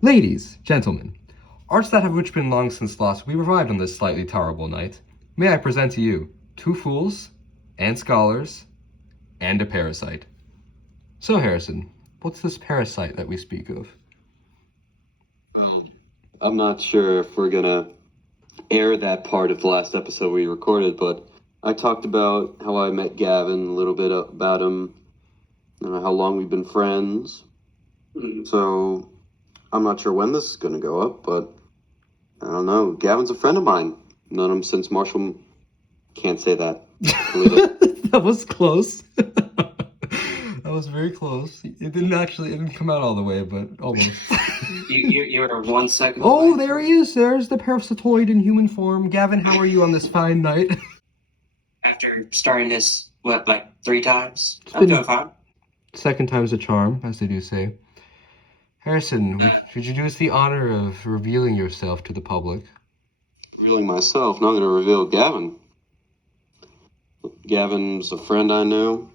Ladies, gentlemen, arts that have which been long since lost, we revived on this slightly tolerable night. May I present to you two fools, and scholars, and a parasite. So, Harrison, what's this parasite that we speak of? I'm not sure if we're gonna air that part of the last episode we recorded, but I talked about how I met Gavin, a little bit about him, how long we've been friends. So I'm not sure when this is gonna go up, but I don't know. Gavin's a friend of mine. Known him since Marshall. Can't say that. That was close. That was very close. It didn't come out all the way, but almost. You were 1 second Oh, away. there he is. There's the parasitoid in human form. Gavin, how are you on this fine night? After starting this, like 3 times? It's I'm been- doing fine. Second time's a charm, as they do say. Harrison, would you do us the honor of revealing yourself to the public? Revealing myself, now I'm gonna reveal Gavin. Gavin's a friend I knew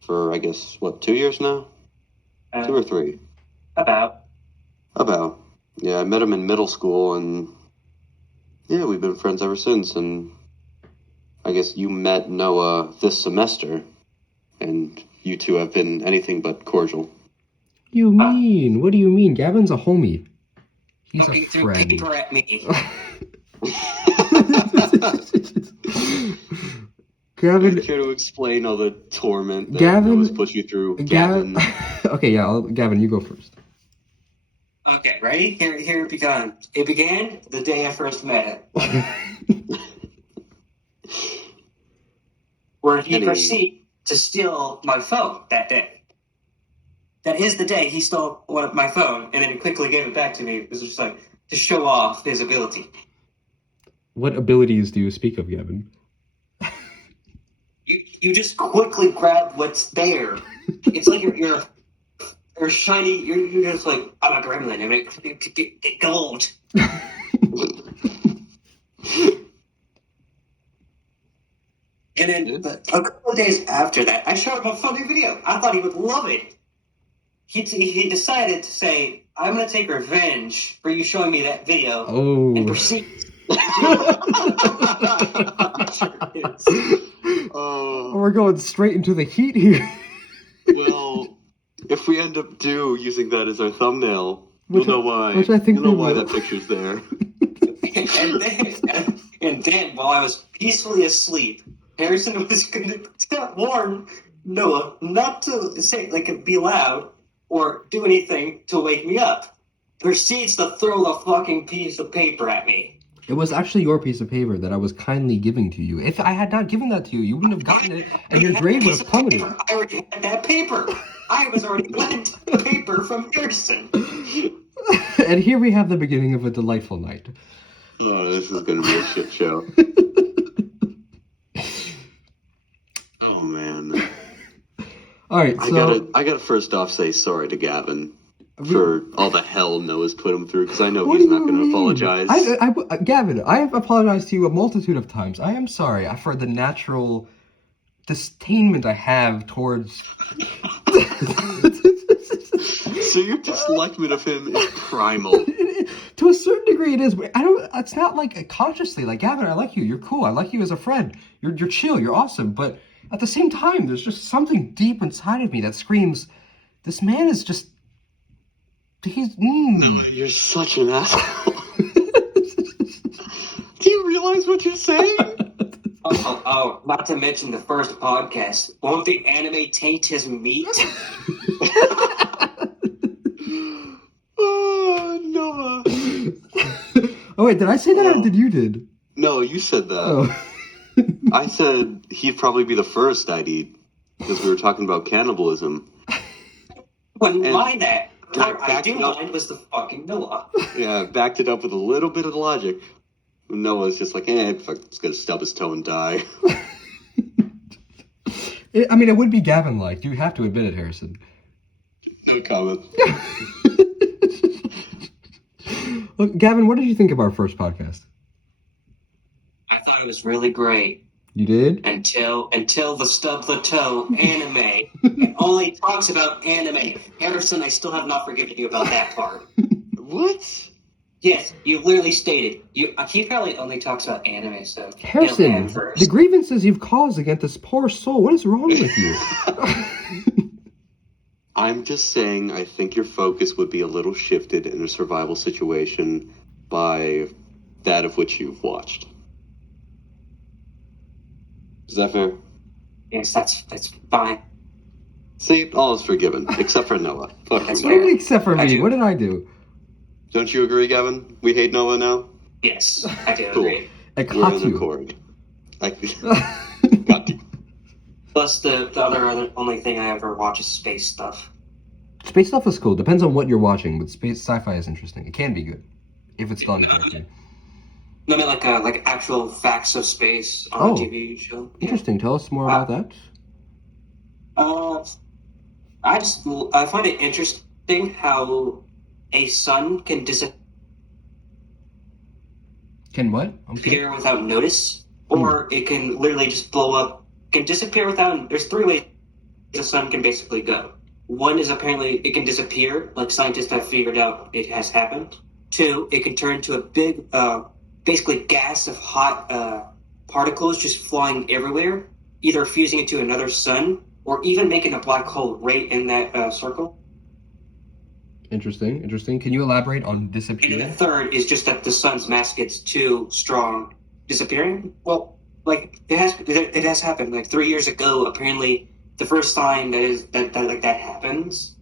for, I guess, 2 years now? 2 or 3? About. Yeah, I met him in middle school, and yeah, we've been friends ever since, and I guess you met Noah this semester, and you two have been anything but cordial. What do you mean? What do you mean? Gavin's a homie. He's a He threw friend. paper at me. Gavin, I care to explain all the torment that Gavin- Noah's put you through. Gavin. Okay, yeah, Gavin, you go first. Okay, ready? Here it began. It began the day I first met him, where he proceeded to steal my phone that day. That is the day he stole my phone, and then he quickly gave it back to me. It was just like to show off his ability. What abilities do you speak of, Gavin? You just quickly grab what's there. It's like you're shiny. You're just like, I'm a gremlin. I'm like, get gold. And then a couple of days after that, I showed him a funny video. I thought he would love it. He decided to say, I'm going to take revenge for you showing me that video and Oh. proceed. We're going straight into the heat here. Well, if we end up using that as our thumbnail, you'll know why. Which I think you'll know we why will. that picture's there. and then, while I was peacefully asleep, Harrison was going to warn Noah not to say, be loud or do anything to wake me up. Proceeds to throw the fucking piece of paper at me. It was actually your piece of paper that I was kindly giving to you. If I had not given that to you, you wouldn't have gotten it, and your grade would have plummeted. I already had that paper. I was already lent paper from Harrison. And here we have the beginning of a delightful night. Oh, this is going to be a shit show. Oh, man. All right, so I gotta first off say sorry to Gavin for all the hell Noah's put him through, because I know What he's do you not going to mean? apologize. Gavin, I have apologized to you a multitude of times. I am sorry for the natural disdainment I have towards. So your disliking of him is primal. To a certain degree, it is. But it's not like consciously. Like, Gavin, I like you. You're cool. I like you as a friend. You're chill. You're awesome. But at the same time, there's just something deep inside of me that screams, "This man is just. He's. You're such an asshole. Do you realize what you're saying? Oh, not to mention the first podcast. Won't the anime taint his meat? Oh, Noah. Oh wait, did I say that or did you did? No, you said that. Oh. I said he'd probably be the first I'd eat, because we were talking about cannibalism. Wouldn't And mind that. What I back do it up. mind was the fucking Noah. Yeah, backed it up with a little bit of logic. Noah's just like, fuck, he's gonna stub his toe and die. I mean, it would be Gavin-like. You have to admit it, Harrison. No comment. Look, Gavin, what did you think of our first podcast? I thought it was really great. You did? Until the stub the toe anime. It only talks about anime. Harrison, I still have not forgiven you about that part. What? Yes, you literally stated. He probably only talks about anime, so Harrison, him first. the grievances you've caused against this poor soul, what is wrong with you? I'm just saying I think your focus would be a little shifted in a survival situation by that of which you've watched. Is that fair? Yes, that's fine. See, all is forgiven, except for Noah. Fuck That's you. What do you mean except for I me? do. What did I do? Don't you agree, Gavin? We hate Noah now? Yes, I do Cool. agree. I We're caught in you. accord. Got you. Plus, the other only thing I ever watch is space stuff. Space stuff is cool. Depends on what you're watching, but space sci-fi is interesting. It can be good if it's done correctly. No, I mean like actual facts of space on a TV show. Yeah. Interesting. Tell us more about that. I find it interesting how a sun can disappear Can what? I'm sorry. without notice, or it can literally just blow up. Can disappear without. There's three ways the sun can basically go. One is apparently it can disappear, like scientists have figured out it has happened. Two, it can turn to a big, basically gas of hot particles just flying everywhere, either fusing into another sun or even making a black hole right in that circle. Interesting. Can you elaborate on And the disappearing? third is just that the sun's mass gets too strong, disappearing. Well, like it has happened. Like 3 years ago, apparently the first sign that happens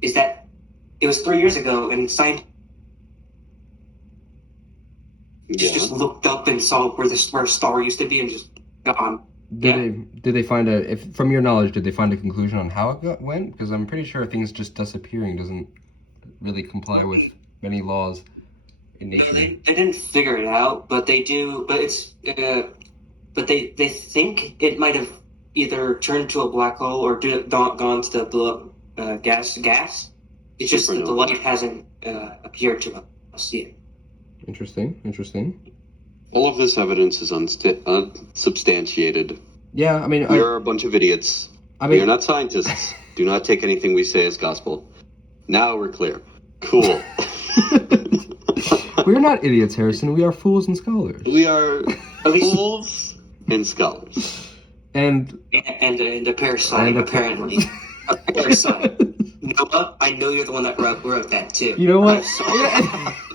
is that it was 3 years ago, and scientists just looked up and saw where a star used to be and just gone. Did they find if from your knowledge, did they find a conclusion on how it went? Because I'm pretty sure things just disappearing doesn't really comply with many laws in nature. They didn't figure it out, but they do. But it's but they think it might have either turned to a black hole or gone to the gas. It's just that the light hasn't appeared to us yet. Interesting. All of this evidence is unsubstantiated. Yeah, I mean, We are a bunch of idiots. We are not scientists. Do not take anything we say as gospel. Now we're clear. Cool. We're not idiots, Harrison. We are fools and scholars. We are fools and scholars. And a parasite, apparently. A parasite. Noah, I know you're the one that wrote that too. You know what? I'm sorry.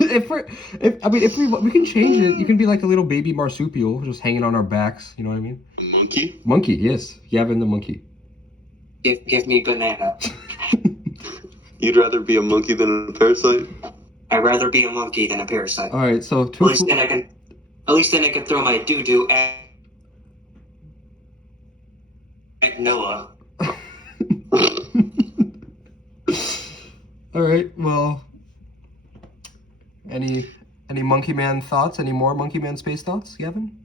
If we can change it. You can be like a little baby marsupial just hanging on our backs. You know what I mean? Monkey? Monkey, yes. Gavin the monkey. Give me banana. You'd rather be a monkey than a parasite? I'd rather be a monkey than a parasite. All right, so At least then I can throw my doo-doo at Noah. All right, well, any Monkey Man thoughts? Any more Monkey Man space thoughts, Gavin?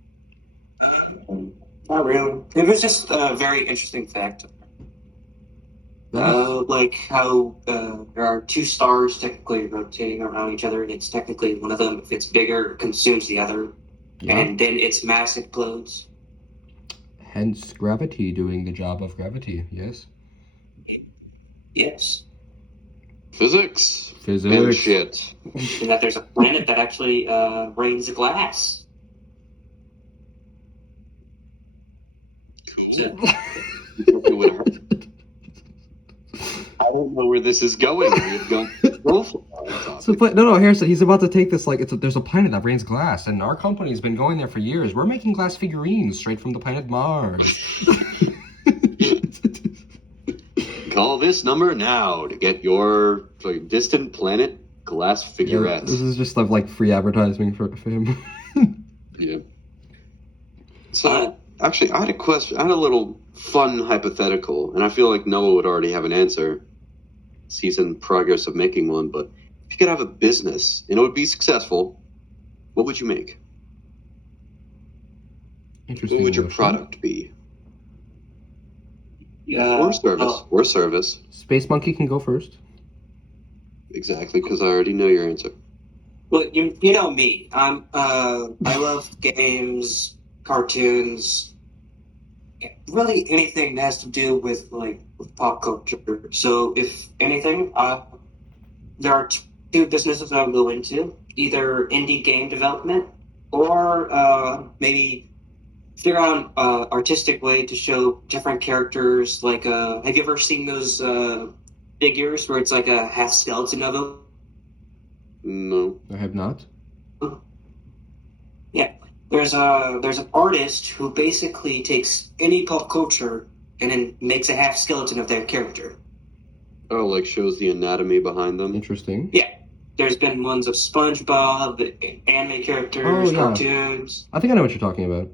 Not really. It was just a very interesting fact. Like how there are two stars technically rotating around each other, and it's technically one of them, if it's bigger, consumes the other, and then its mass explodes. Hence gravity doing the job of gravity, yes? Yes. Physics. And shit. And that there's a planet that actually rains glass. Cool. I don't know where this is going. We've gone So, no, Harrison, he's about to take this like there's a planet that rains glass, and our company's been going there for years. We're making glass figurines straight from the planet Mars. Call this number now to get your distant planet glass figurette. This is just like free advertising for him. Yeah. So, actually, I had a question. I had a little fun hypothetical, and I feel like Noah would already have an answer. He's in progress of making one, but if you could have a business and it would be successful, what would you make? Interesting. What would your product be? Yeah. Or service. Space Monkey can go first. Exactly, because I already know your answer. Well, you know me. I love games, cartoons, really anything that has to do with pop culture. So if anything, there are two businesses I'll go into: either indie game development or maybe figure out an artistic way to show different characters. Like, have you ever seen those figures where it's like a half skeleton of them? No. I have not. Yeah, there's an artist who basically takes any pop culture and then makes a half skeleton of their character. Oh, like shows the anatomy behind them? Interesting. Yeah, there's been ones of SpongeBob, anime characters, Oh, yeah. cartoons. I think I know what you're talking about.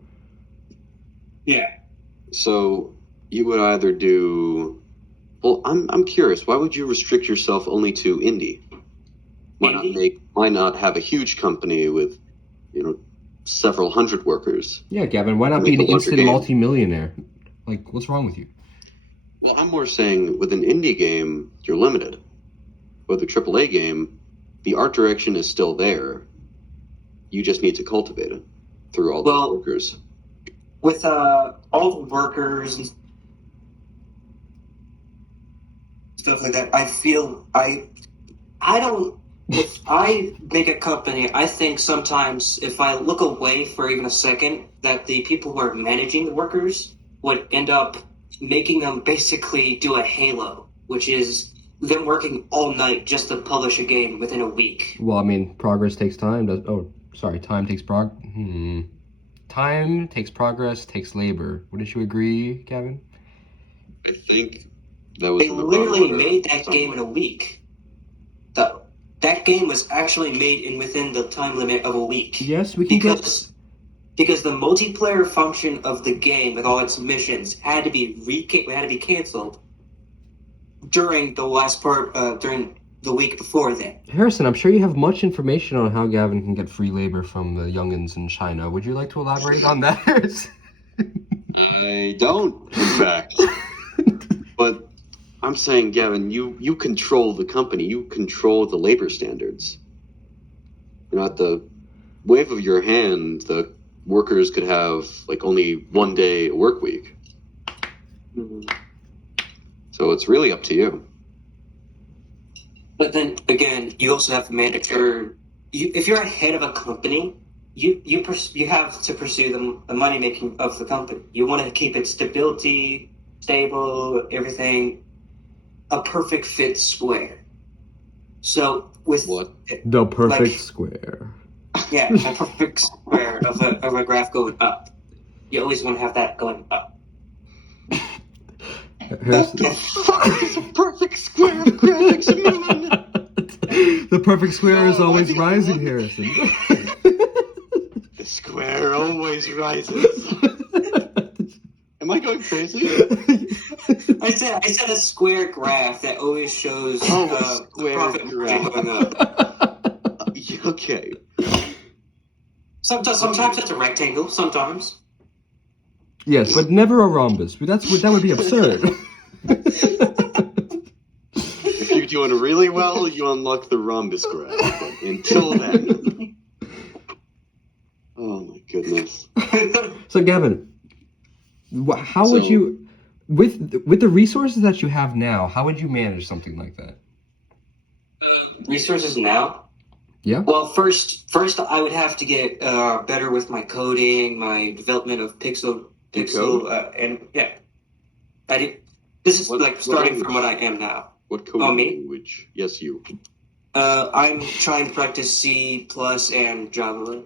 Yeah. So you would either do. Well, I'm curious. Why would you restrict yourself only to indie? Why not have a huge company with, several hundred workers? Yeah, Gavin, why not Make be an a larger instant game. multi-millionaire? Like, what's wrong with you? Well, I'm more saying with an indie game, you're limited. With a AAA game, the art direction is still there. You just need to cultivate it through all those workers. With all the workers and stuff like that, I feel I don't. If I make a company, I think sometimes if I look away for even a second, that the people who are managing the workers would end up making them basically do a Halo, which is them working all night just to publish a game within a week. Well, I mean, progress takes time. Time takes Time takes progress, takes labor. Wouldn't you agree, Gavin? I think that was They in the literally wrong order made that somewhere. game in a week. That game was actually made within the time limit of a week. Yes, we can Because the multiplayer function of the game with all its missions had to be canceled during the last part during the week before that. Harrison, I'm sure you have much information on how Gavin can get free labor from the youngins in China. Would you like to elaborate on that, Harrison? I don't, in fact. But I'm saying, Gavin, you control the company. You control the labor standards. At the wave of your hand, the workers could have only 1 day a work week. Mm-hmm. So it's really up to you. But then again, you also have to manage if you're a head of a company, you have to pursue the money making of the company. You want to keep its stability, stable, everything a perfect fit square. So with What? The perfect square. Yeah, a perfect square of a graph going up. You always want to have that going up. Harrison. The fuck is a perfect square of graphics, man? The perfect square is always rising, Harrison. The square always rises. Am I going crazy? I said a square graph that always shows a square profit margin graph. going up. Okay. Sometimes it's a rectangle. Sometimes. Yes, but never a rhombus. That would be absurd. If you're doing really well, you unlock the rhombus graph. But until then. Oh my goodness. So, Gavin, how would you, with the resources that you have now, how would you manage something like that? Resources now? Yeah. Well, first I would have to get better with my coding, my development of pixel, and yeah. This is starting from what I am now. What coding language? Yes, you. I'm trying to practice C+ and Java.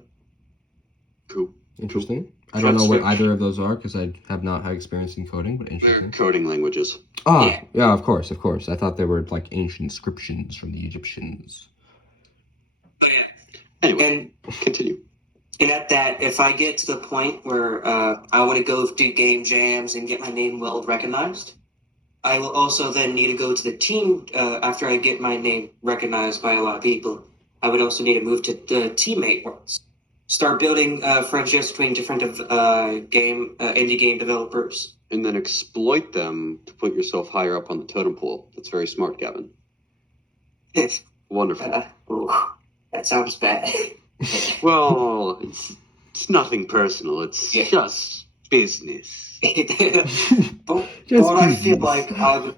Cool. Interesting. I don't know what either of those are because I have not had experience in coding, but interesting. They're coding languages. Yeah, of course. I thought they were like ancient inscriptions from the Egyptians. Anyway, continue. And at that, if I get to the point where I want to go do game jams and get my name well recognized, I will also then need to go to the team after I get my name recognized by a lot of people. I would also need to move to the teammate worlds. Start building friendships between different indie game developers. And then exploit them to put yourself higher up on the totem pole. That's very smart, Gavin. Wonderful. That sounds bad. Well, it's nothing personal. It's just business. But I feel like I would.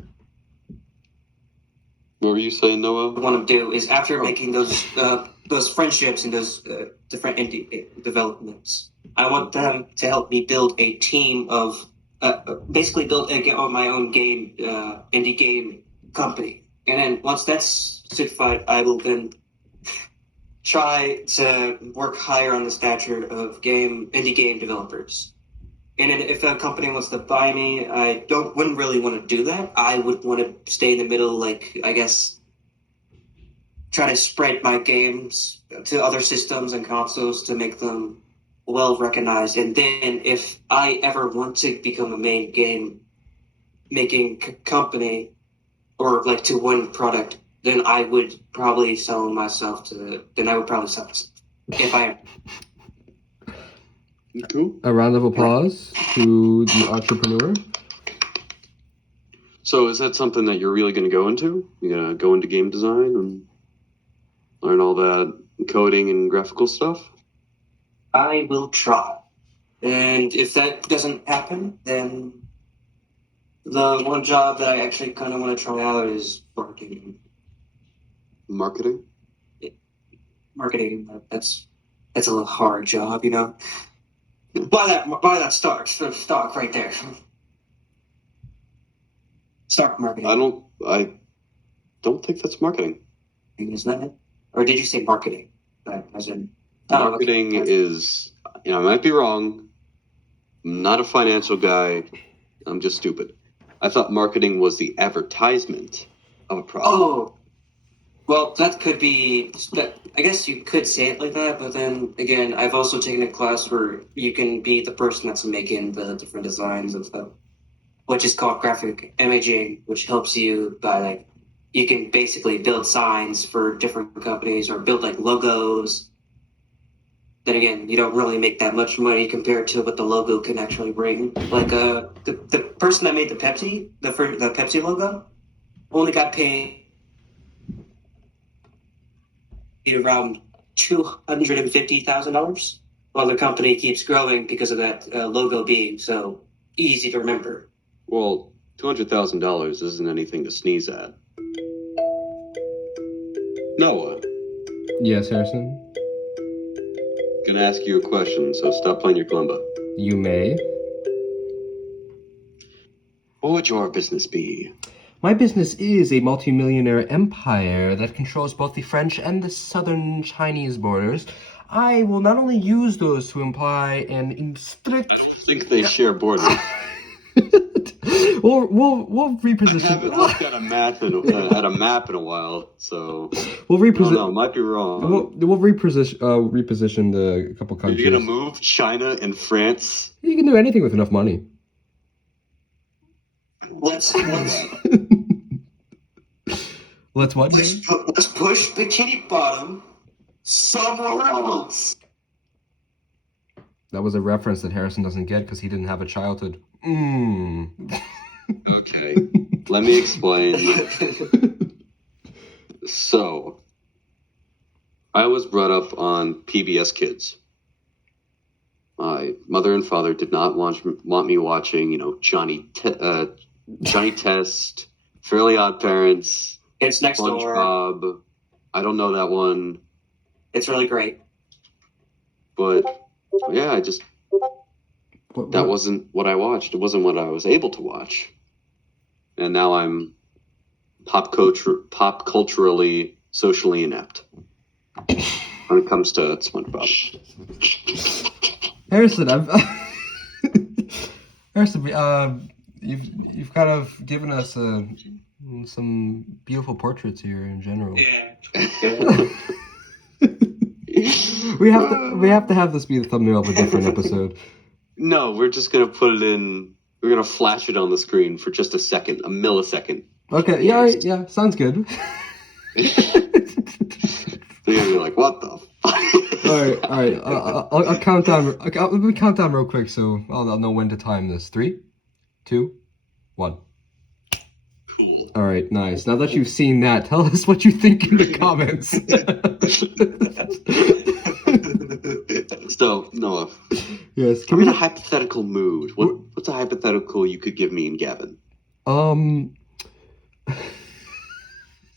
What were you saying, Noah? want to do is after making those friendships and those different indie developments, I want them to help me build a team of basically build my own game indie game company. And then once that's certified, I will then try to work higher on the stature of indie game developers. And then if a company wants to buy me, I wouldn't really want to do that. I would want to stay in the middle, like I guess try to spread my games to other systems and consoles to make them well recognized. And then if I ever want to become a main game making company or like to one product, then I would probably sell myself to. Then I would probably sell myself if I. Cool. A round of applause to the entrepreneur. So is that something that you're really going to go into? You're going to go into game design and learn all that coding and graphical stuff? I will try. And if that doesn't happen, then the one job that I actually kind of want to try out is marketing. Marketing? Marketing, that's a little hard job, you know. Buy that stock right there. Stock marketing. I don't think that's marketing. Isn't that it? Or did you say marketing? As in Marketing is, I might be wrong. I'm not a financial guy. I'm just stupid. I thought marketing was the advertisement of a product. Oh, well, that could be. I guess you could say it like that, but then again, I've also taken a class where you can be the person that's making the different designs of them, which is called graphic imaging, which helps you by like you can basically build signs for different companies or build like logos. Then again, you don't really make that much money compared to what the logo can actually bring. Like the person that made the Pepsi logo only got paid around $250,000, while the company keeps growing because of that logo being so easy to remember. Well, $200,000 isn't anything to sneeze at. Noah, Yes, Harrison. I'm gonna ask you a question, so stop playing your kalimba. You may. What would your business be? My business is a multimillionaire empire that controls both the French and the southern Chinese borders. I will not only use those to imply an strict. I don't think they share borders. We'll I reposition. haven't looked at a map in a while, so We'll I don't reposition. know. Might be wrong. We'll reposition the couple Are countries. you gonna move China and France? You can do anything with enough money. Let's Let's what? let's push Bikini Bottom somewhere else. That was a reference that Harrison doesn't get because he didn't have a childhood. Okay, let me explain. So, I was brought up on PBS Kids. My mother and father did not want me watching, Johnny Test, Fairly Odd Parents, It's next door. SpongeBob. I don't know that one, It's really great. but yeah, that wasn't what I watched. It wasn't what I was able to watch, and now I'm pop culturally, socially inept when it comes to SpongeBob. Harrison, Harrison, you've kind of given us some beautiful portraits here in general. We have to have this be the thumbnail of a different episode. No, we're just gonna put it in. We're gonna flash it on the screen for just a second, a millisecond. Okay, yeah, all right, yeah, sounds good. They're gonna be like, "What the?" All right. I'll count down. Let me count down real quick, so I'll know when to time this. 3, 2, 1. All right, nice. Now that you've seen that, tell us what you think in the comments. So, Noah, Yes. I'm in a hypothetical mood. What's a hypothetical you could give me and Gavin?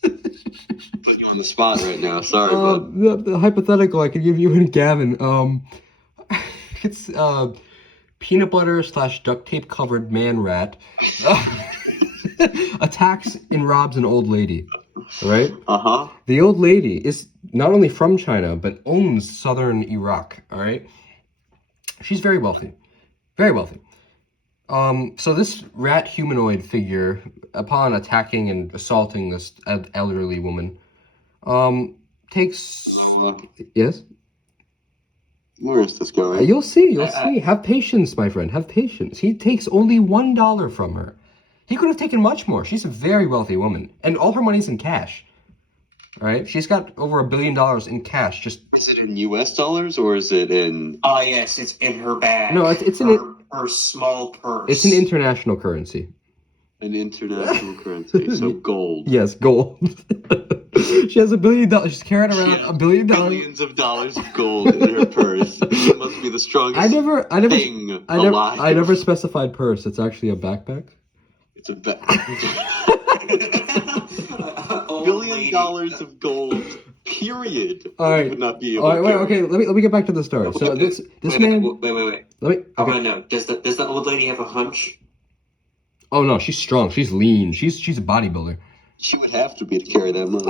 Put you on the spot right now. Sorry, bud. The hypothetical I could give you and Gavin. It's peanut butter / duct tape covered man rat attacks and robs an old lady. Right? Uh-huh. The old lady is not only from China but owns southern Iraq. All right. She's very wealthy, very wealthy. So this rat humanoid figure, upon attacking and assaulting this elderly woman, takes yes. Where is this going? You'll see. You'll see. Have patience, my friend. Have patience. He takes only $1 from her. He could have taken much more. She's a very wealthy woman, and all her money's in cash. All right, she's got over $1 billion in cash. Just Is it in U.S. dollars or is it in? Yes, it's in her bag. No, it's in her small purse. It's an international currency. An international currency, so gold. Yes, gold. She has $1 billion. She's carrying around $1 billion. Billions of dollars of gold in her purse. She must be the strongest thing alive. I never specified purse. It's actually a backpack. It's a $1 billion of gold. Period. All right. Would not be able All right. Wait. Okay. Let me get back to the story. So this man. Wait. Let me. I Okay. want to know. Does the old lady have a hunch? Oh no, she's strong. She's lean. She's a bodybuilder. She would have to be to carry that much.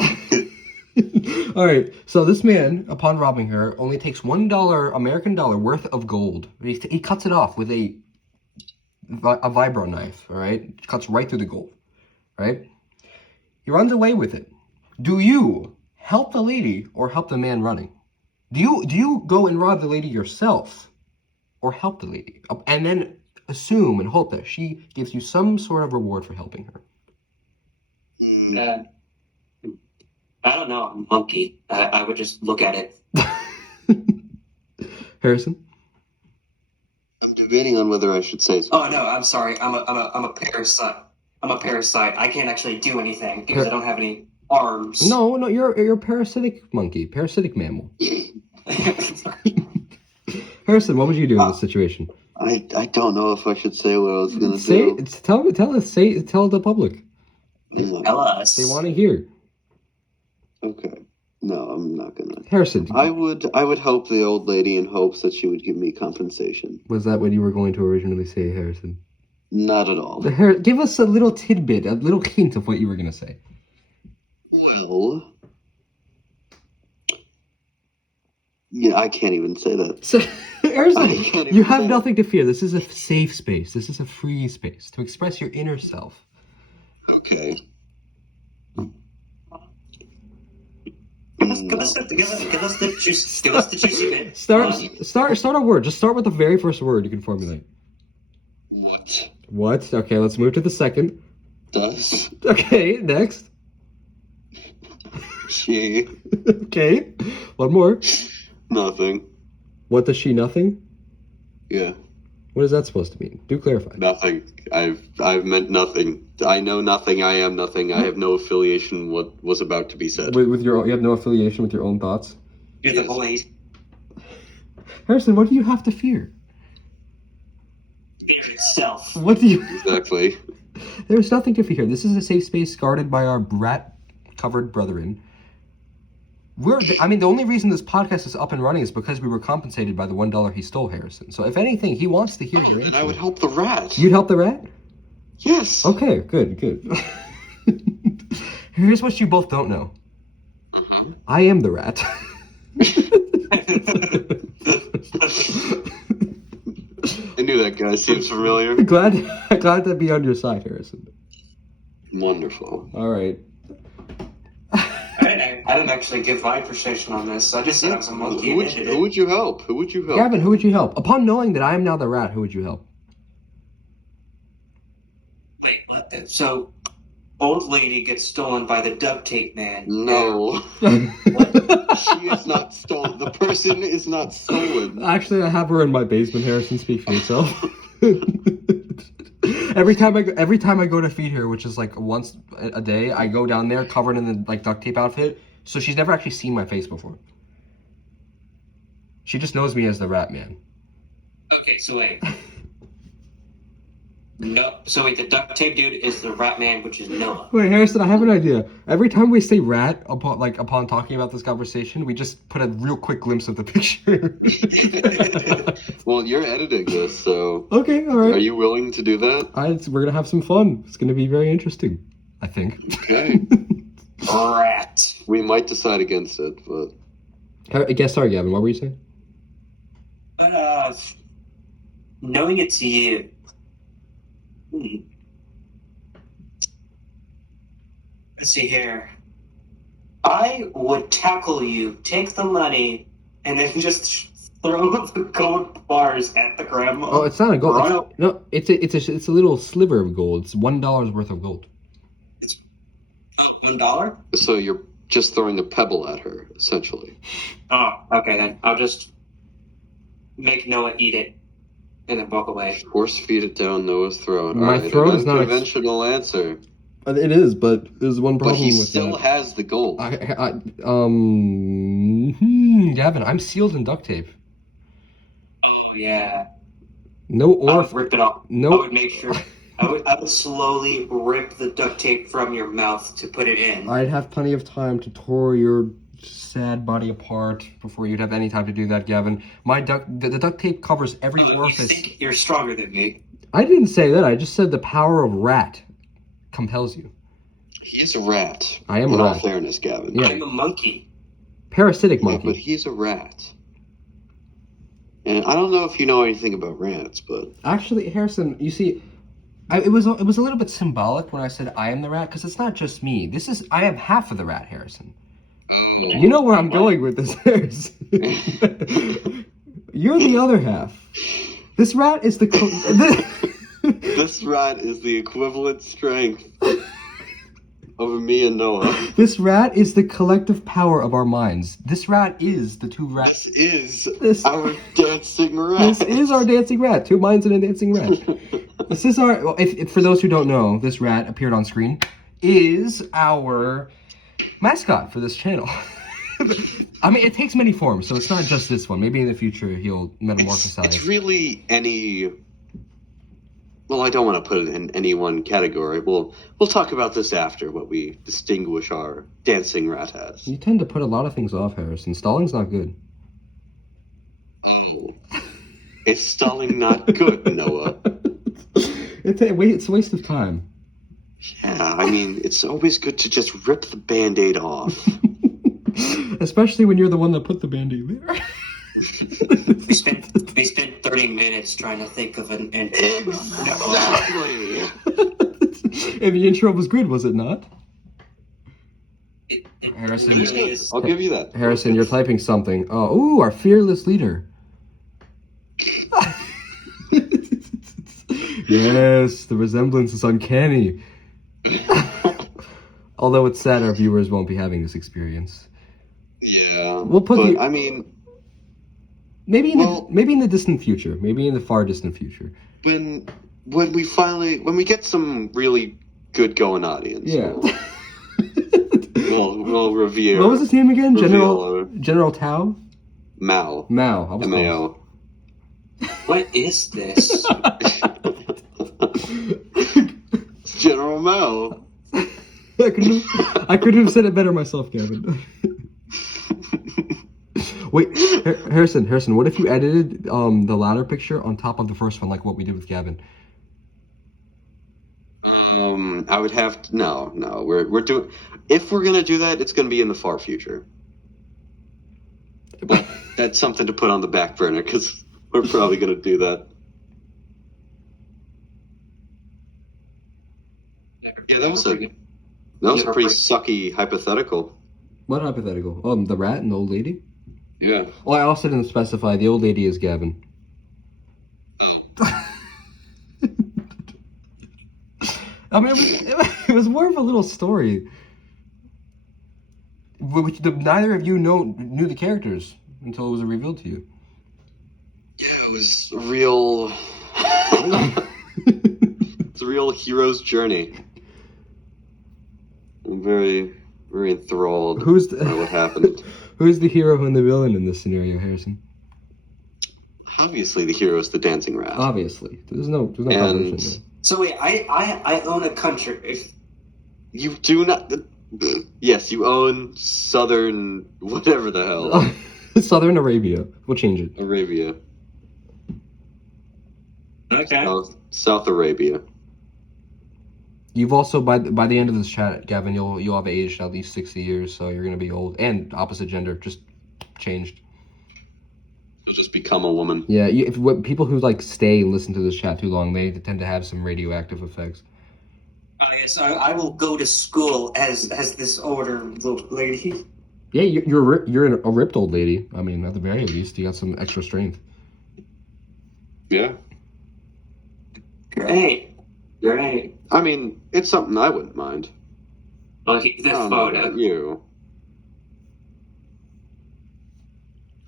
All right. So this man, upon robbing her, only takes $1 American dollar worth of gold. He cuts it off with a vibro knife. All right. Cuts right through the gold. Right. He runs away with it. Do you help the lady or help the man running? Do you go and rob the lady yourself, or help the lady, and then assume and hope that she gives you some sort of reward for helping her? I don't know. I'm a monkey. I would just look at it. Harrison? I'm debating on whether I should say something. Oh no, I'm sorry. I'm a parasite. I'm a parasite. I can't actually do anything because I don't have any arms. No, you're a parasitic monkey, parasitic mammal. Harrison, what would you do in this situation? I don't know if I should say what I was going to say. do. Tell the public. Tell us. They want to hear. Okay. No, I'm not gonna. Harrison, I would help the old lady in hopes that she would give me compensation. was that what you were going to originally say, Harrison? Not at all. Give us a little tidbit, a little hint of what you were going to say. Well, yeah, I can't even say that. So, Harrison, I can't even you have say nothing to fear. This is a safe space. This is a free space to express your inner self. Okay. Give us the juice. Give us the juicy bit. Start a word. Just start with the very first word you can formulate. What What? Okay, let's move to the second. does Okay, next. she? Okay, one more. Nothing. What does she? Nothing. Yeah, What is that supposed to mean? Do clarify. nothing. I've meant nothing. I know nothing. I am nothing. I have no affiliation. What was about to be said? With your, you have no affiliation with your own thoughts. You're the police. Harrison, what do you have to fear? Fear itself. What do you? Exactly. There's nothing to fear. This is a safe space guarded by our rat-covered brethren. The only reason this podcast is up and running is because we were compensated by the $1 he stole, Harrison. So if anything, he wants to hear your And answer. I would help the rat. You'd help the rat? Yes. Okay, good. Here's what you both don't know. I am the rat. I knew that guy seems familiar. glad to be on your side, Harrison. Wonderful. All right. I didn't actually give my appreciation on this. I just said I was a monkey. Who would you help? Who would you help? Gavin, who would you help? Upon knowing that I am now the rat, who would you help? Wait, what? So, old lady gets stolen by the duct tape man. No. She is not stolen. The person is not stolen. Actually, I have her in my basement, Harrison. Speak for yourself. Every time I go to feed her, which is like once a day, I go down there covered in the duct tape outfit. So she's never actually seen my face before. She just knows me as the rat man. Okay, so wait. No. So wait, the duct tape dude is the rat man, which is Noah. Wait, Harrison, I have an idea. Every time we say rat upon talking about this conversation, we just put a real quick glimpse of the picture. Well, you're editing this, so Okay, all are right. you willing to do that? We're gonna have some fun. It's gonna be very interesting, I think. Okay. Rat. We might decide against it, but I guess, sorry, Gavin, what were you saying? But knowing it's you. Hmm. Let's see here. I would tackle you, take the money, and then just throw the gold bars at the grandma. Oh, it's not a gold. Right. No, it's a little sliver of gold. It's $1 worth of gold. $1? so you're just throwing a pebble at her, essentially. Oh, okay then. I'll just make Noah eat it and then walk away. Force feed it down Noah's throat. My Alright, throat an is not ex- unconventional answer. It is, but there's one But problem he with still that. has the gold. Gavin, I'm sealed in duct tape. Oh yeah. No I orf. would rip it off. No. I would make sure. I would slowly rip the duct tape from your mouth to put it in. I'd have plenty of time to tore your sad body apart before you'd have any time to do that, Gavin. The duct tape covers every You orifice. think you're stronger than me? I didn't say that. I just said the power of rat compels you. He's a rat. I am a in all rat. fairness, Gavin. Yeah. I'm a monkey. Parasitic Yeah, monkey. but he's a rat. And I don't know if you know anything about rats, but Actually, Harrison, you see, it was a little bit symbolic when I said I am the rat, because it's not just me. I am half of the rat, Harrison. You know where I'm going with this, Harrison. You're the other half. This rat is the. this rat is the equivalent strength of me and Noah. This rat is the collective power of our minds. This rat is the two rats. This is our dancing rat. This is our dancing rat. Two minds and a dancing rat. This is our. Well, if for those who don't know, this rat appeared on screen. Is our mascot for this channel. I mean, it takes many forms, so it's not just this one. Maybe in the future he'll metamorphosize. It's really any. Well, I don't want to put it in any one category. We'll talk about this after, what we distinguish our dancing rat as. You tend to put a lot of things off, Harrison. Stalling's not good. Is stalling not good, Noah? It's a waste of time. Yeah, I mean, it's always good to just rip the Band-Aid off. Especially when you're the one that put the Band-Aid there. We spent 30 minutes trying to think of an intro. Exactly. And the intro was good, was it not? Harrison, I'll give you that. Harrison, you're typing something. Oh, ooh, our fearless leader. Yes, the resemblance is uncanny. Although it's sad our viewers won't be having this experience. Yeah, We'll put but the- I mean, Maybe in Well- the distant future. Maybe in the far distant future. when we get some really good going audience, Yeah. we'll review. What was his name again? Reveal, General Tao? Mao. Mao. I was close. MAO. What is this? It's General Mao. I couldn't have said it better myself, Gavin. Wait, Harrison, what if you edited the latter picture on top of the first one, like what we did with Gavin? I would have to, no. We're doing. If we're gonna do that, it's gonna be in the far future. But that's something to put on the back burner because we're probably gonna do that. Yeah, that was a pretty sucky hypothetical. What hypothetical? The rat and the old lady? Yeah. Oh, I also didn't specify. The old lady is Gavin. I mean, it was more of a little story. Which neither of you knew the characters until it was revealed to you. Yeah, it was a real. It's a real hero's journey. I'm very, very enthralled by what happened. Who's the hero and the villain in this scenario, Harrison? Obviously, the hero is the dancing rat. Obviously, there's no competition And there. So wait, I own a country. You do not. Yes, you own southern whatever the hell Southern Arabia. We'll change it. Arabia, Okay. South Arabia. You've also by the end of this chat, Gavin, you'll have aged at least 60 years, so you're gonna be old and opposite gender, just changed. You'll just become a woman. Yeah, people who like stay and listen to this chat too long, they tend to have some radioactive effects. Yes, I will go to school as this older little lady. Yeah, you're a ripped old lady. I mean, at the very least, you got some extra strength. Yeah. Great. Great. I mean, it's something I wouldn't mind. Well, the I don't know photo. about you.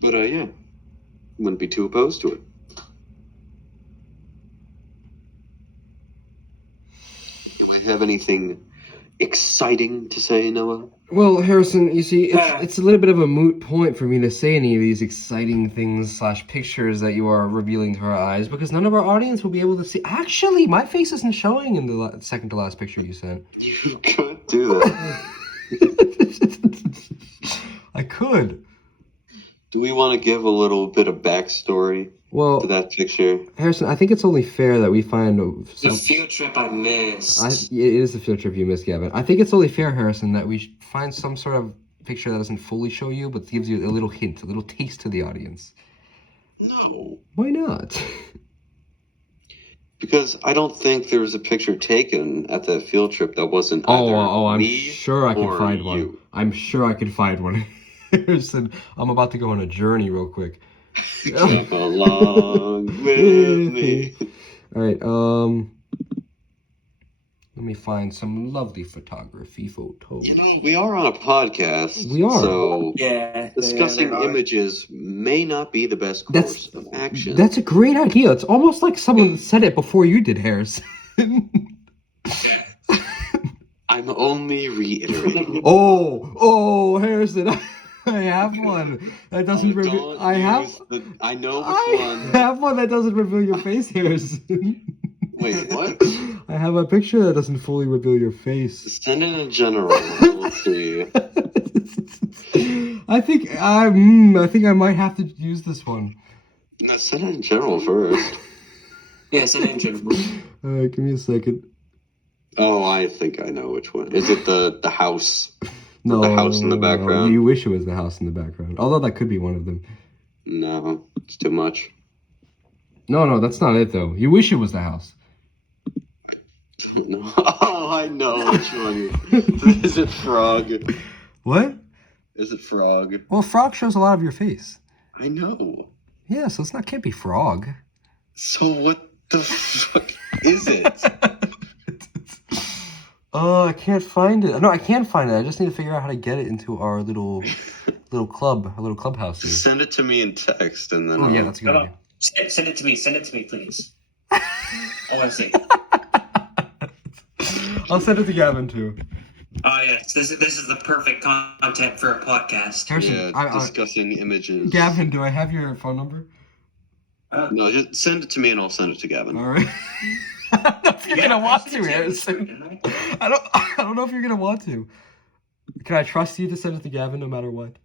But, yeah. Wouldn't be too opposed to it. Do I have anything exciting to say, Noah? Well, Harrison, you see, it's a little bit of a moot point for me to say any of these exciting things / pictures that you are revealing to our eyes, because none of our audience will be able to see. Actually, my face isn't showing in the second to last picture you sent. You could do that. I could. Do we want to give a little bit of backstory to that picture? Harrison, I think it's only fair that we find The field trip I missed. It is the field trip you missed, Gavin. I think it's only fair, Harrison, that we find some sort of picture that doesn't fully show you, but gives you a little hint, a little taste to the audience. No. Why not? Because I don't think there was a picture taken at that field trip that wasn't either I'm me sure I can or find you. one. I'm sure I can find one. Harrison, I'm about to go on a journey real quick. Come along with me. All right, let me find some lovely photography photos. You know, we are on a podcast. We are. So Yeah. discussing images may not be the best course of action. That's a great idea. It's almost like someone said it before you did, Harrison. I'm only reiterating. Oh, Harrison, I have one that doesn't reveal. I know which one. have one that doesn't reveal your face, Harrison. Wait, what? I have a picture that doesn't fully reveal your face. Send it in general. We'll see. I think I might have to use this one. No, send it in general first. Yeah, send it in general. Give me a second. Oh, I think I know which one. Is it the house? No, the house in the background. You wish it was the house in the background. Although that could be one of them. No, it's too much. No, that's not it though. You wish it was the house. No. Oh, I know which one. Is it Frog? What? Is it Frog? Well, Frog shows a lot of your face. I know. Yeah, so can't be Frog. So what the fuck is it? I can't find it. No, I can't find it. I just need to figure out how to get it into our little club, our little clubhouse here. Send it to me in text, and then. Oh yeah, that's a good idea. Send it to me. Send it to me, please. I want to see. I'll send it to Gavin too. Oh yes, this is the perfect content for a podcast. Harrison, discussing images. Gavin, do I have your phone number? No, just send it to me, and I'll send it to Gavin. All right. I don't know if you're gonna want to, Harrison. I don't know if you're gonna want to. Can I trust you to send it to Gavin no matter what?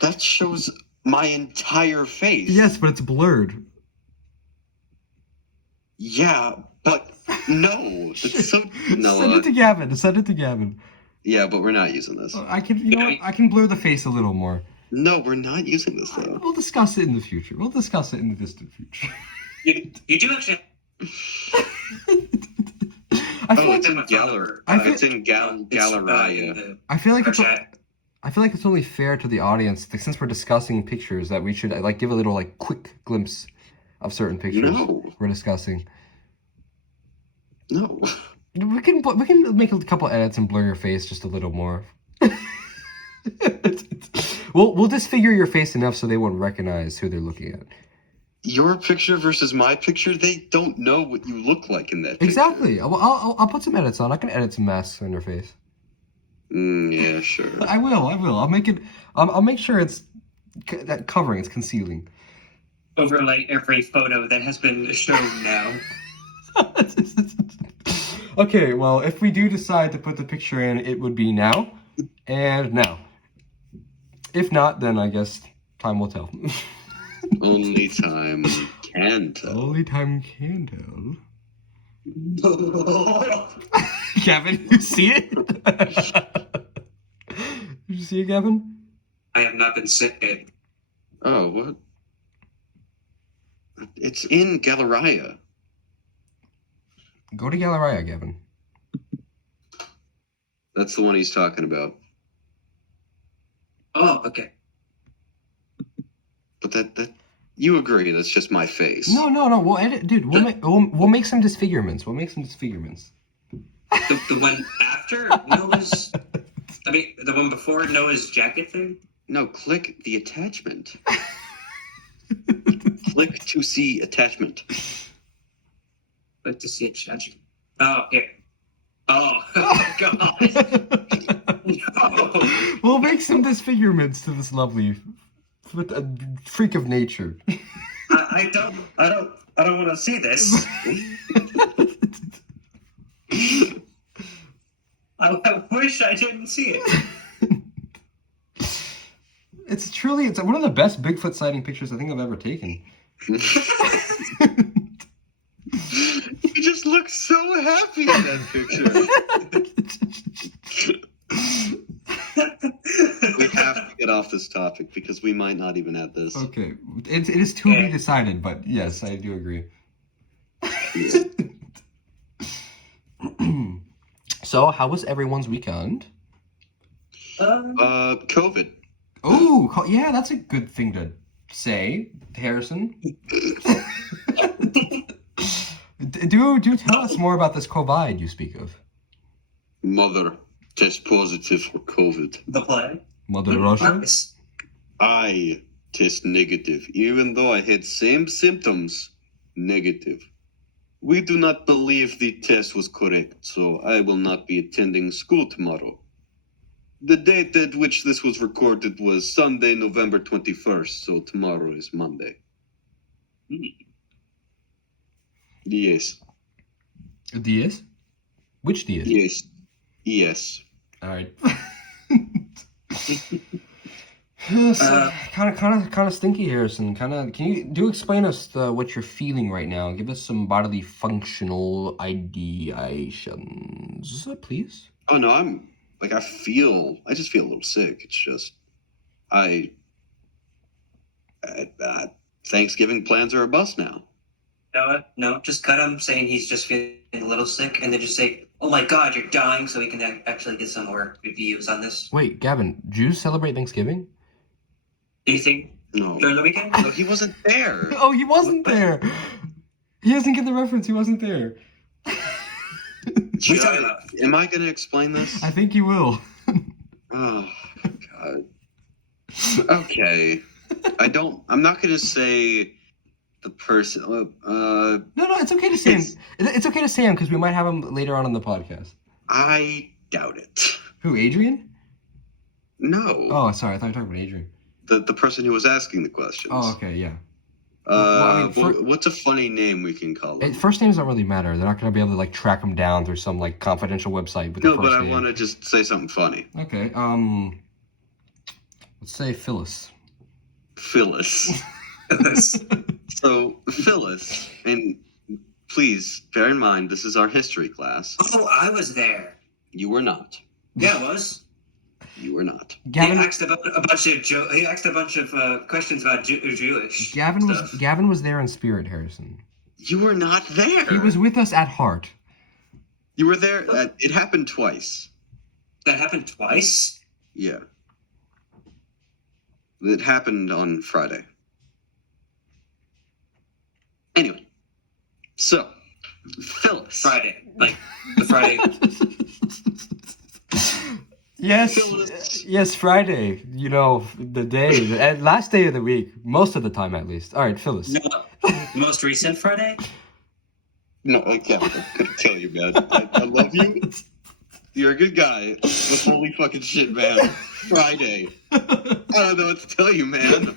That shows my entire face. Yes, but it's blurred. Yeah, but no. It's so no. Send it to Gavin. Send it to Gavin. Yeah, but we're not using this. I can, you know what? I can blur the face a little more. No, we're not using this though. We'll discuss it in the future. We'll discuss it in the distant future. You do actually. It's in Gallery. It's in Galleria. I feel like it's only fair to the audience, since we're discussing pictures, that we should like give a little like quick glimpse of certain pictures we're discussing. No. We can make a couple edits and blur your face just a little more. We'll disfigure your face enough so they won't recognize who they're looking at. Your picture versus my picture, they don't know what you look like in that picture. Exactly. I'll put some edits on. I can edit some masks on your face. Yeah, sure. I will. I'll make it. I'll make sure it's that covering. It's concealing. overlay every photo that has been shown now. Okay, well, if we do decide to put the picture in, it would be now and now. If not, then I guess time will tell. Only time can tell. Only time can tell. Gavin, you see it? Did you see it, Gavin? I have not been sick. Oh, what? It's in Galleria. Go to Galleria, Gavin. That's the one he's talking about. Oh, okay. But that you agree that's just my face. No. We'll edit, dude. We'll make some disfigurements. We'll make some disfigurements. The one after Noah's... I mean, the one before Noah's jacket thing? No, click the attachment. Click to see attachment. Like to see a judge. Oh, here. Oh, God. No. We'll make some disfigurements to this lovely freak of nature. I don't want to see this. I wish I didn't see it. It's one of the best Bigfoot sighting pictures I think I've ever taken. You just look so happy in that picture. We have to get off this topic because we might not even add this. Okay, it is to be decided, but yes, I do agree. So, how was everyone's weekend? COVID. Oh, yeah, that's a good thing to say, Harrison. do tell us more about this COVID you speak of. Mother test positive for COVID. The play? Mother Russia? I test negative, even though I had same symptoms. Negative. We do not believe the test was correct, so I will not be attending school tomorrow. The date at which this was recorded was Sunday, November 21st, so tomorrow is Monday. Yes. DS? Which DS? Yes. Yes. All right. Kind of stinky, Harrison. Can you explain us what you're feeling right now? Give us some bodily functional ideations, please. Oh no, I just feel a little sick. It's just, Thanksgiving plans are a bust now. No, just cut him saying he's just feeling a little sick, and then just say, "Oh my God, you're dying," so we can actually get some more views on this. Wait, Gavin, Jews celebrate Thanksgiving? Do you think No. during the weekend? No, he wasn't there. Oh, he wasn't there. He doesn't get the reference. He wasn't there. Am I going to explain this? I think you will. Oh, God. Okay. I'm not going to say the person. No, it's okay to say him. It's okay to say him because we might have him later on in the podcast. I doubt it. Who, Adrian? No. Oh, sorry. I thought you were talking about Adrian. The person who was asking the questions. Oh, okay, yeah. What's a funny name we can call him? First names don't really matter. They're not going to be able to track him down through some confidential website with the No, first but I name. want to just say something funny. Okay. Let's say Phyllis. Phyllis. So Phyllis, and please bear in mind this is our history class. Oh, I was there. You were not. Yeah, I was. You were not. Gavin, He asked a bunch of questions about Jewish. Gavin was there in spirit, Harrison. You were not there. He was with us at heart. You were there. It happened twice. That happened twice? Yeah. It happened on Friday. Anyway, so Phyllis. Friday. Like the Friday. Yes, Friday. You know, the day, the last day of the week, most of the time at least. All right, Phyllis. No, most recent Friday? No, I can't. I'm gonna tell you, man. I love you. You're a good guy, but holy fucking shit, man. Friday. I don't know what to tell you, man.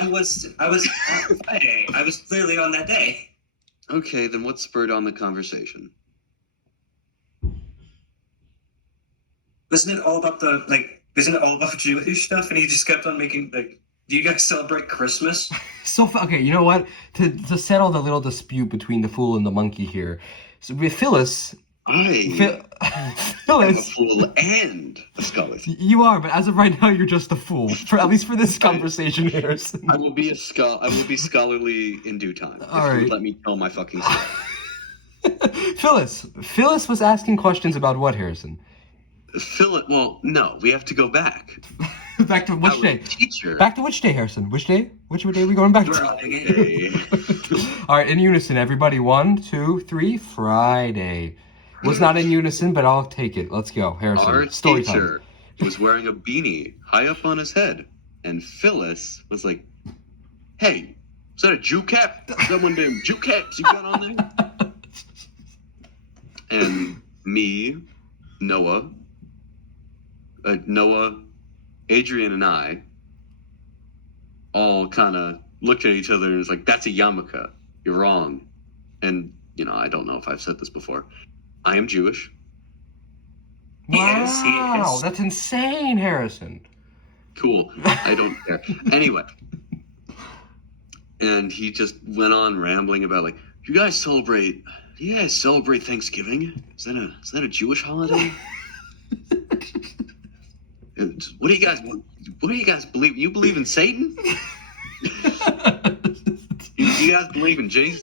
I was on Friday. I was clearly on that day. Okay, then what spurred on the conversation? Isn't it all about isn't it all about Jewish stuff? And he just kept on making do you guys celebrate Christmas? Okay, you know what? To settle the little dispute between the fool and the monkey here, so with Phyllis, I'm a Phyllis, fool and a scholar. you are, but as of right now, you're just a fool. For at least for this conversation, Harrison. I will be scholarly in due time. All if you right. would let me tell my fucking story. Phyllis was asking questions about what, Harrison? Well, no, we have to go back. Back to which Our day? teacher. Back to which day, Harrison? Which day? Which day are we going back We're to? on again. Hey. All right, in unison, everybody. 1, 2, 3. Friday. Was not in unison, but I'll take it. Let's go, Harrison. Our Story teacher time. was wearing a beanie high up on his head, and Phyllis was like, "Hey, is that a Jew cap? Is that one of them Jew caps you got on there?" And me, Noah, Adrian, and I all kind of looked at each other and was like, "That's a yarmulke. You're wrong." And I don't know if I've said this before. I am Jewish. He is, he Wow, is. that's insane, Harrison. Cool. I don't care. Anyway. And he just went on rambling about do you guys celebrate Thanksgiving? Is that a Jewish holiday? What do you guys believe? You believe in Satan? You guys believe in Jesus?